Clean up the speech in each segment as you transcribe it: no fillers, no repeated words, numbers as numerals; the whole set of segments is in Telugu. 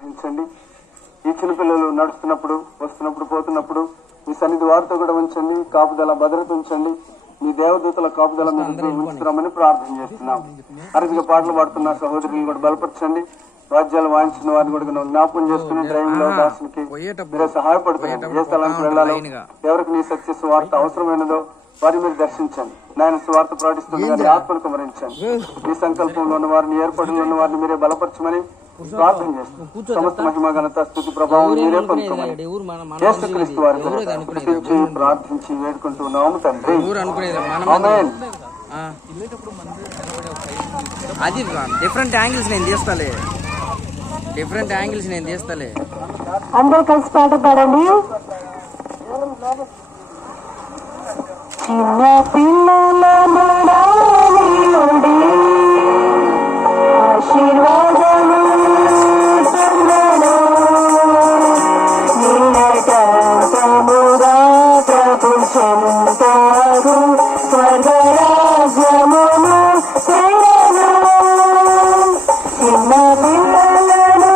గ్రహించండి. ఈ చిన్నపిల్లలు నడుస్తున్నప్పుడు, వస్తున్నప్పుడు, పోతున్నప్పుడు మీ సన్నిధి వారితో కూడా ఉంచండి. కాపుదల భద్రత ఉంచండి. మీ దేవదూతల కాపుదల మీద ఉంచుతామని ప్రార్థన చేస్తున్నాం. అరవిగా పాటలు పాడుతున్న సహోదరులను కూడా బలపరచండి. వాద్యాలు వాయించిన వారిని కూడా జ్ఞాపకం చేసుకుని డ్రైవింగ్ లో దాసునికి మీరే సహాయపడుతున్నాను. ఏ స్థలానికి వెళ్ళాలో, ఎవరికి నీ సత్య స్వార్థ అవసరమైనదో వారి మీరు దర్శించండి. నాయన స్వార్థ ప్రకటిస్తుంది కానీ ఆత్మను కుమరించండి. మీ సంకల్పంలో ఉన్న వారిని, ఏర్పాటులో ఉన్న వారిని మీరే బలపరచమని ప్రార్థన చేస్తాం. సమస్త మహిమ ఘనత స్థుతి ప్రభావం మీరే పొందుకోమని యేసుక్రీస్తు వారి స్తుతించి ప్రార్థించి వేడుకుంటున్నాము తండ్రి. ఆమేన్. అది డిఫరెంట్ యాంగిల్స్ నేను తీస్తాలే, డిఫరెంట్ యాంగిల్స్ నేను తీస్తాలే. అందరూ కలిసి పాట పాడండి. చిన్న పిల్లల ఆశీర్వాదము ప్రపంచంతారు స్వర్గరాజ్యమును చిన్న పిల్లలను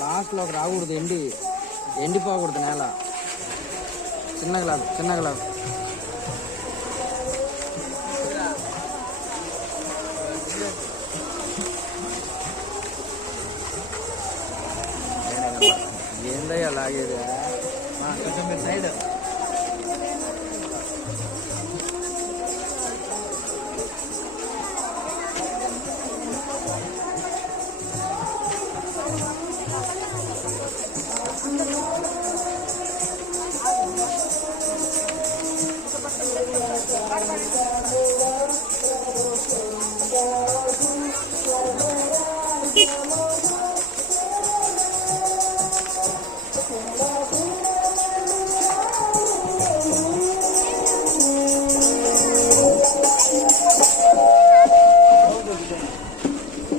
లాస్ట్ లోకి రాకూడదు, ఎండిపోకూడదు నేల. చిన్నగా లాగు. ఏందయ్యా లాగేది? కొంచెం మీరు సైడ్.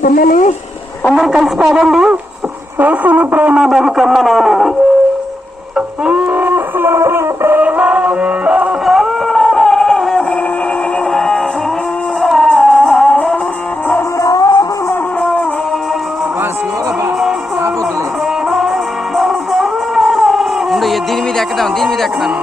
పిల్లలు అందరూ కలిసి పాడండి. యేసుని ప్రేమ బహుకమ్మనైనది. దీని మీద ఎక్కుతాను.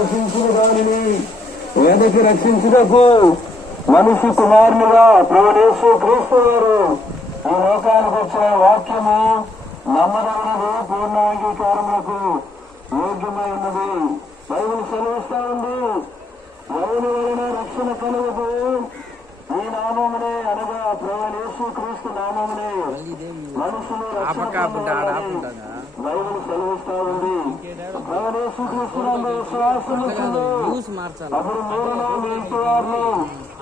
రక్షించిన దానిని వేదకి రక్షించుటకు మనిషి కుమారునిగా ప్రభువు యేసు క్రీస్తు వారు ఈ లోకానికి వచ్చిన వాక్యము నమ్మదగినది, పూర్ణ అంగీకారములకు యోగ్యమైనది. బైబిల్ సెలవిస్తా ఉంది, ఎవరి వలన రక్షణ కలుగుతూ ఈ నామమునే అనగా ప్రభువు యేసు క్రీస్తు నామమునే మనుషులు రక్షణ పొందాలని బైబిల్ సెలవిస్తా ఉంది. ప్రభువు యేసు క్రీస్తు నందు విశ్వాసం ఉంచును. అప్పుడు మూడులో మీ ఇంటి వారిని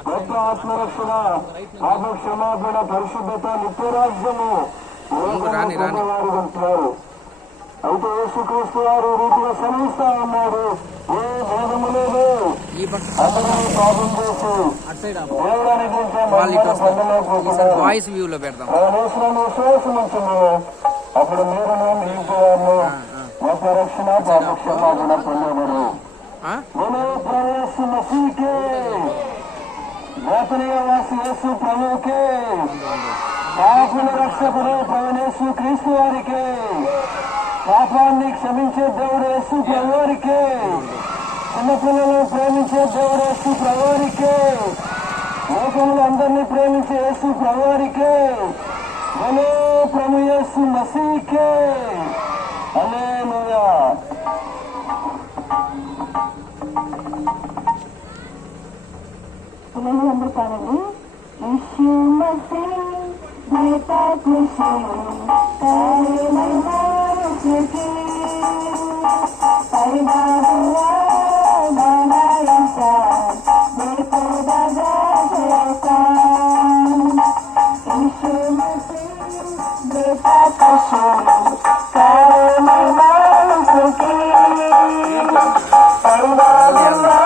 గొప్ప ఆత్మరక్షణ, పాప క్షమాపణ, పరిశుద్ధత, నిత్యరాజ్యము వారు ఉంటారు. అయితే యేసుక్రీస్తు వారు రీతిగా సెలవిస్తా ఉన్నారు, ఏ భేదము లేదు, అందరూ పాపం చేసి దేవుడు అనుగ్రహించే వాయిస్ వ్యూ లో పెడదాం. విశ్వాసం ఉంటుంది. అప్పుడు మీరు మీ ఇంటి వారిని గొప్ప రక్షణ, పాప క్షమాపణ పొందగలరు. प्रवेश मसीह के గోపనీయవాసి యేసు ప్రభువుకే, పాపుల రక్షకుడు ప్రభునేసు క్రీస్తు వారికే, పాపాన్ని క్షమించే దేవుడు యేసు ప్రభువారికే, చిన్నపిల్లలను ప్రేమించే దేవుడు యేసు ప్రభువారికే, లోకంలో అందరినీ ప్రేమించే యేసు ప్రభువారికే, హలో ప్రభు యేసు మసీకే. హల్లెలూయా. అందరూ పాడండి. यीशु मसीह बेटा खुशी करे मनुष्य की पैदा हुआ बना इंसान देखो दादा जैसा। यीशु मसीह बेटा खुशी करे मनुष्य की पैदा हुआ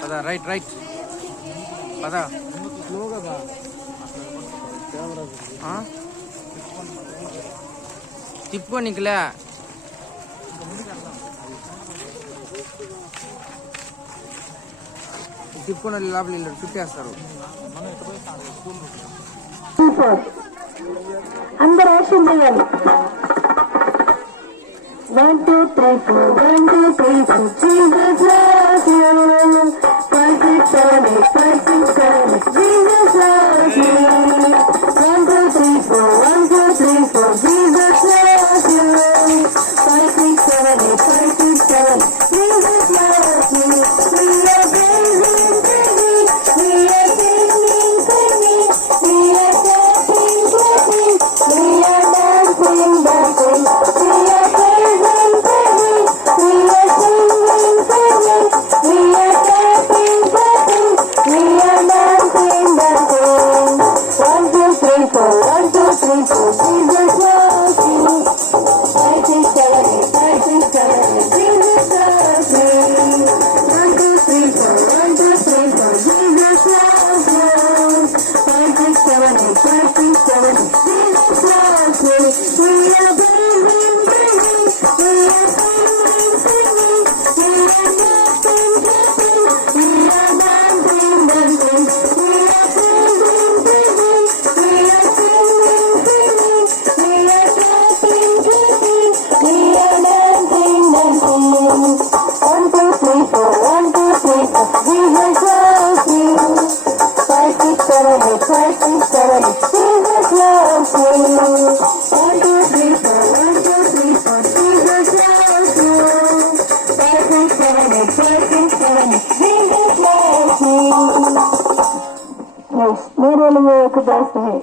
పదా రైట్ రైట్ పదా తిప్పుకోనికిలే తిప్పుకొని లోపల వీళ్ళు చుట్టేస్తారు. అందరూ యాక్షన్ చేయాలి. 1 2 3 4 1 2 3 4 Jesus loves you 5 6 7 8 5 6 7 8 Jesus loves you 1 2 3 4 1 2 3 4 Jesus loves you 5 6 7 8 5 6 7 Jesus loves you. We are praising to Him, we are singing to Him, we are clapping to Him, we are dancing, dancing, we are praising to Him, we are singing to Him, we are clapping to Him, we are dancing, dancing. 1 2 3 4 1 2 3 4 Jesus loves you 5 6 7 8 5 6 7 8 Jesus loves you 1 2 3 4 1 2 3 4 Jesus loves you 5 6 7 8 5 6 7 8 Jesus loves you. We are praising to Him, we are singing to Him, we are clapping to Him, we are dancing, dancing, we are praising to Him, we are singing to Him, we are clapping to Him, we are dancing, dancing. 1 2 3 4 1 2 3 4 Jesus loves you 5 6 7 8 5 6 7 8 Jesus loves you 1 2 3 4 1 2 3 4 Jesus loves you 5 6 7 8 5 6 7 8 Jesus loves you. Yes, मेरे लिए एक दोस्त है,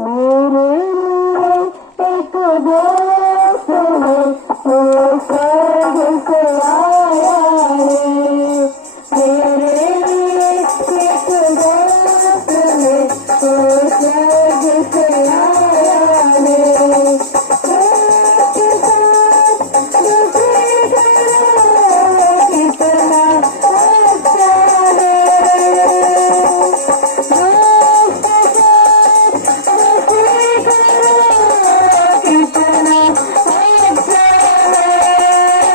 मेरे लिए एक दोस्त है, वो स्वर्ग से आया है. मेरे लिए एक दोस्त है, वो स्वर्ग से आया है. उसके साथ दुखी करो, कितना अच्छा है. उसके साथ दुखी करो, कितना अच्छा है.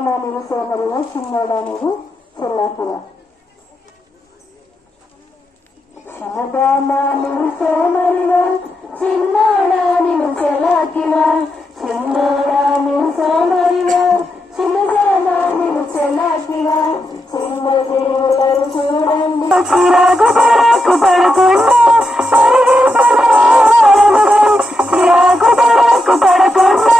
చిన్నదానా నీవు సోమరిగా చిన్నోడా నీవు చెల్లాకివా చిన్నదానా నీవు సోమరిగా చిన్నోడా నీవు చెల్లాకివా చిన్నోడా నీవు సోమరిగా చిన్నదానా నీవు చెల్లాకివా చిన్న దేవులను చూడండి చిరాకు పడకు పడకుండా చిరాకు పడకు పడకుండా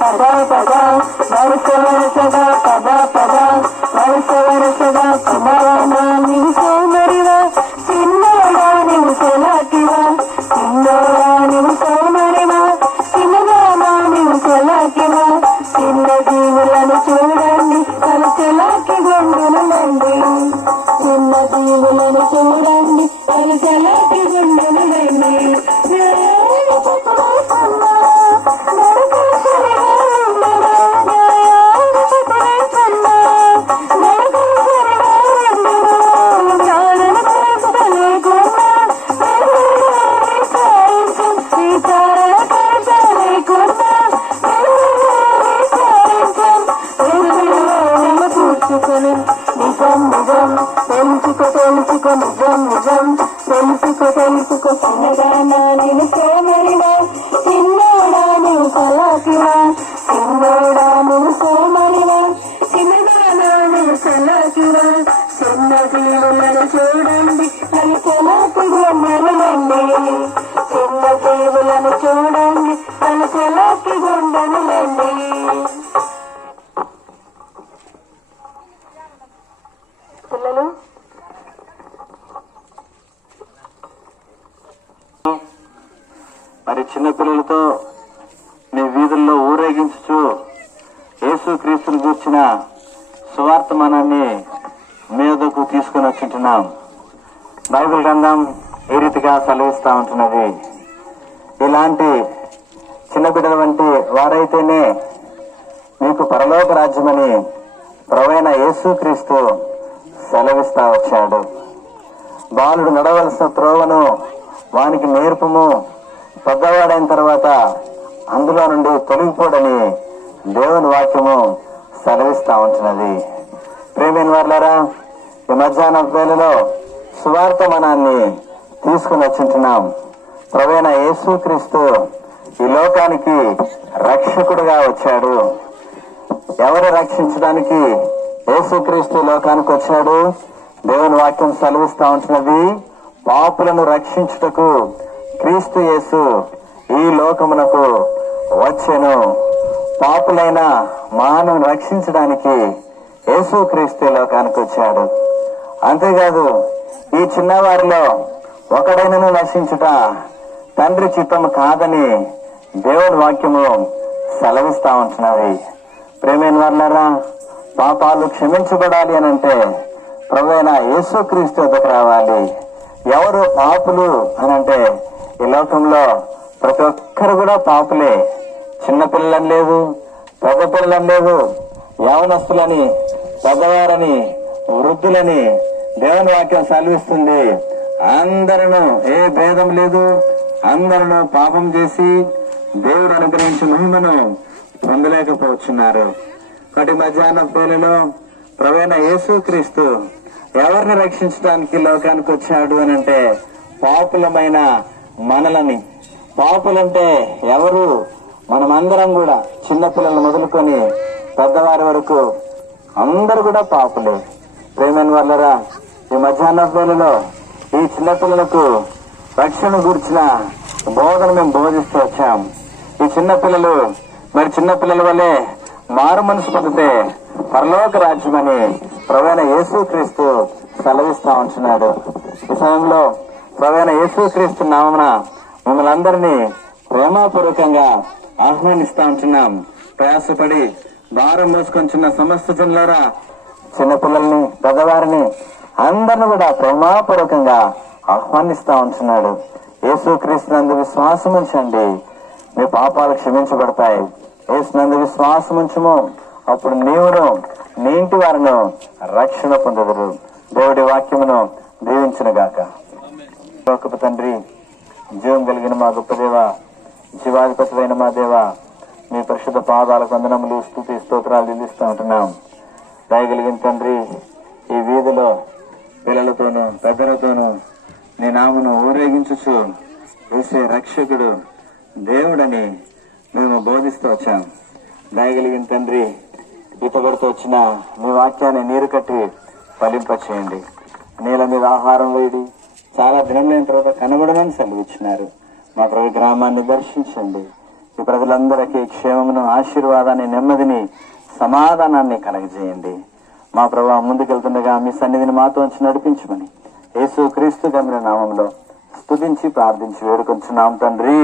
పదా పదా వరుస వరుసగా పదా పదా వరుస వరుసగా చిన్నవాడా నీవు సోమరివా చిన్నోడా నీవు చెలాకివా చిన్నోడా నీవు సోమరివా చిన్నదానా నీవు చెలాకివా చిన్న జీవులను చూడండి తను చెలాకి గుండులండి చిన్న జీవులను చూడండి తను చెలాకి గుండులండి నిజం నిజం తెలుసుకో తెలుసుకో నిజం నిజం తెలుసుకో తెలుసుకో చిన్నదానా నేను సోమరివా చిన్నోడా నువ్వు కలాకివా చిన్నోడా నువ్వు సోమరివా చిన్నదానా నువ్వు కలాకివా చిన్న జీవులను చూడండి అని కలాకి గుండెలండి చిన్న జీవులను చూడండి అని కలాకి గుండెలండి పిల్లలు మరి చిన్నపిల్లలతో మీ వీధుల్లో ఊరేగించుచు యేసుక్రీస్తుని గూర్చిన సువార్తమానాన్ని మీదకు తీసుకుని వచ్చింటున్నాం. బైబిల్ గ్రంథం ఈ రీతిగా సెలవిస్తా ఉంటున్నది. ఇలాంటి చిన్నబిడ్డల వంటి వారైతేనే మీకు పరలోక రాజ్యమని ప్రభువైన యేసుక్రీస్తు సెలవిస్తా వచ్చాడు. బాలుడు నడవలసిన త్రోవను వానికి నేర్పము, పెద్దవాడైన తర్వాత అందులో నుండి తొలగిపోడని దేవుని వాక్యము సెలవిస్తా ఉంటున్నది. ప్రేమైన వారులారా, ఈ మధ్యాహ్న వేళలో సువార్తమానాన్ని తీసుకుని వచ్చింటున్నాం. ప్రభువైన యేసుక్రీస్తు ఈ లోకానికి రక్షకుడుగా వచ్చాడు. ఎవరు రక్షించడానికి యేసుక్రీస్తు లోకానికి వచ్చాడు? దేవుని వాక్యం సెలవిస్తా ఉంటున్నది, పాపులను రక్షించుటకు క్రీస్తు యేసు ఈ లోకమునకు వచ్చెను. పాపులైన మానవుని రక్షించడానికి యేసుక్రీస్తు లోకానికి వచ్చాడు. అంతేకాదు, ఈ చిన్నవారిలో ఒకడైనను నశించుట తండ్రి చిత్తము కాదని దేవుని వాక్యము సెలవిస్తా ఉంటున్నది. ప్రేమైన వారులారా, పాపాలు క్షమించబడాలి అని అంటే ప్రభువైన యేసుక్రీస్తు వద్దకు రావాలి. ఎవరు పాపులు అని అంటే ఈ లోకంలో ప్రతి ఒక్కరు కూడా పాపులే. చిన్నపిల్లలని లేదు, పెద్ద పిల్లలని లేదు, యవనస్తులని, పెద్దవారని, వృద్ధులని దేవుని వాక్యం సెలవిస్తుంది. అందరూ ఏ భేదం లేదు, అందరూ పాపం చేసి దేవుడు అనుగ్రహించిన మహిమను పొందలేకపోతున్నారు. ఒకటి మధ్యాహ్నం వేళలో ప్రభువైన యేసుక్రీస్తు ఎవరిని రక్షించడానికి లోకానికి వచ్చాడు అని అంటే పాపులమైన మనలని. పాపులంటే ఎవరు? మనమందరం కూడా, చిన్నపిల్లలు మొదలుకొని పెద్దవారి వరకు అందరూ కూడా పాపులే. ప్రేమైన వాళ్ళరా, ఈ మధ్యాహ్న వేళలో ఈ చిన్నపిల్లలకు రక్షణ గురించిన బోధన మేము బోధిస్తూ వచ్చాం. ఈ చిన్నపిల్లలు మరి చిన్నపిల్లల వల్లే మారు మనసు పొందితే పరలోక రాజ్యమని ప్రభువైన యేసుక్రీస్తు సెలవిస్తా ఉంటున్నాడు. ఈ సమయంలో ప్రభువైన యేసుక్రీస్తు నామమున మిమ్మల్ని అందరినీ ప్రేమపూర్వకంగా ఆహ్వానిస్తా ఉంటున్నాం. ప్రయాసపడి భారం మోసుకొంచున్న సమస్త జనులారా, చిన్నపిల్లల్ని, పెద్దవారిని అందరిని కూడా ప్రేమపూర్వకంగా ఆహ్వానిస్తా ఉంటున్నాడు. యేసుక్రీస్తు నందు విశ్వాసం ఉంచండి, మీ పాపాలు క్షమించబడతాయి. యేసు నందు విశ్వాసం ఉంచుము, అప్పుడు నీవును నీ ఇంటి వారిను రక్షణ పొందదురు. దేవుడి వాక్యమును దీవించును గాక. గొప్ప తండ్రి, జీవం కలిగిన మా గొప్ప దేవ, జీవాధిపతివైన మా దేవ, మీ పరిశుద్ధ పాదాలకు వందనములు, స్తుతి స్తోత్రాలు చెల్లిస్తూ ఉంటున్నాం. దయగలిగిన తండ్రి, ఈ వీధిలో పిల్లలతోనూ పెద్దలతోనూ నీ నామను ఊరేగించుచు వేసే రక్షకుడు దేవుడని మేము బోధిస్తూ వచ్చాం. దయగలిగిన తండ్రి, ఈతగడుతూ వచ్చిన మీ వాక్యాన్ని నీరు కట్టి ఫలింపచేయండి. నీళ్ళ మీద ఆహారం వేడి చాలా దినమైన తర్వాత కనబడమని సెలవిచ్చినారు. మా ప్రభు గ్రామాన్ని దర్శించండి. ఈ ప్రజలందరికీ క్షేమమును, ఆశీర్వాదాన్ని, నెమ్మదిని, సమాధానాన్ని కలగజేయండి. మా ప్రభు ముందుకెళ్తుండగా మీ సన్నిధిని మాతో ఉంచి నడిపించమని యేసు క్రీస్తు గమ్య నామంలో స్తుతించి ప్రార్థించి వేడుకొంచున్నాం తండ్రి,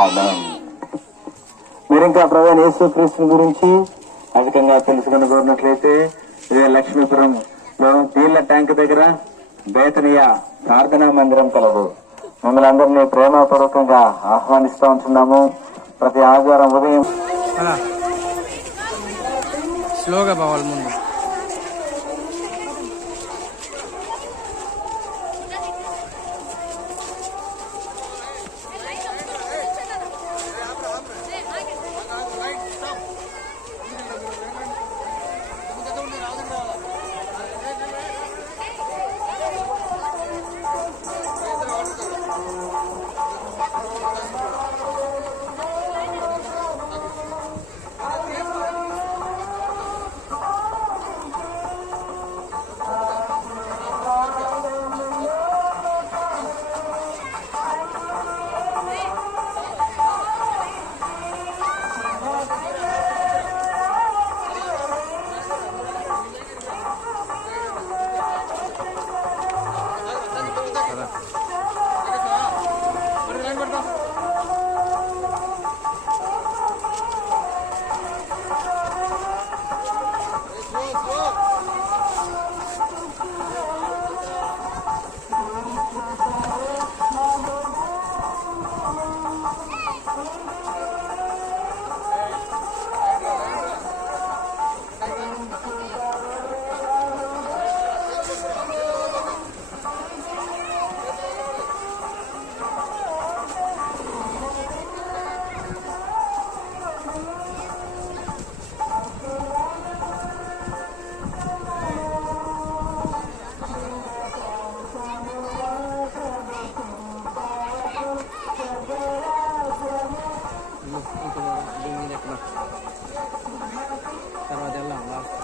ఆమేన్. మీరు ఇంకా ప్రభు యేసు క్రీస్తు గురించి అధికంగా తెలుసుకుని కోరినట్లయితే లక్ష్మీపురంలో నీళ్ల ట్యాంక్ దగ్గర బేతనియా ప్రార్థనా మందిరం కలదు. మిమ్మల్ని అందరినీ ప్రేమపూర్వకంగా ఆహ్వానిస్తూ ఉంటున్నాము. ప్రతి ఆదివారం ఉదయం స్లోగా పోవాలి ముందు. తర్వాత వెళ్దాం లాస్ట్.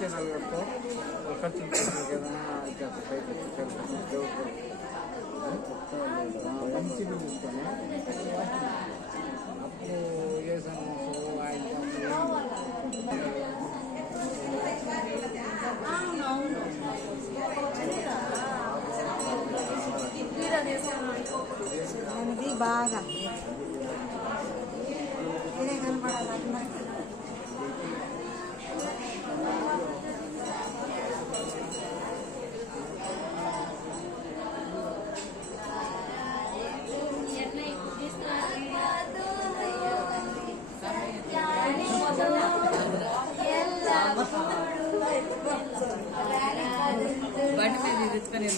వచ్చేసారితో ఖర్చు ఏదైనా మంచి తీసుకొని అప్పుడు వేసాను ఇది బాగా ఇదే కనపడాలి అందరికీ. బండి మీద తెచ్చుకొని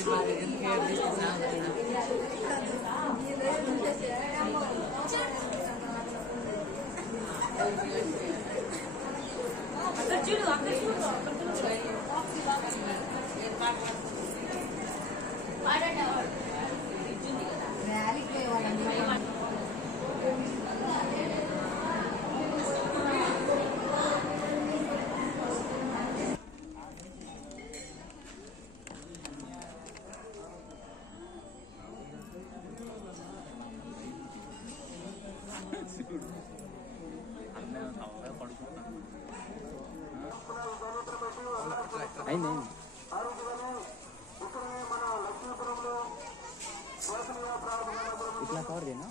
అయింది ఇట్లా కవర్ చేయనా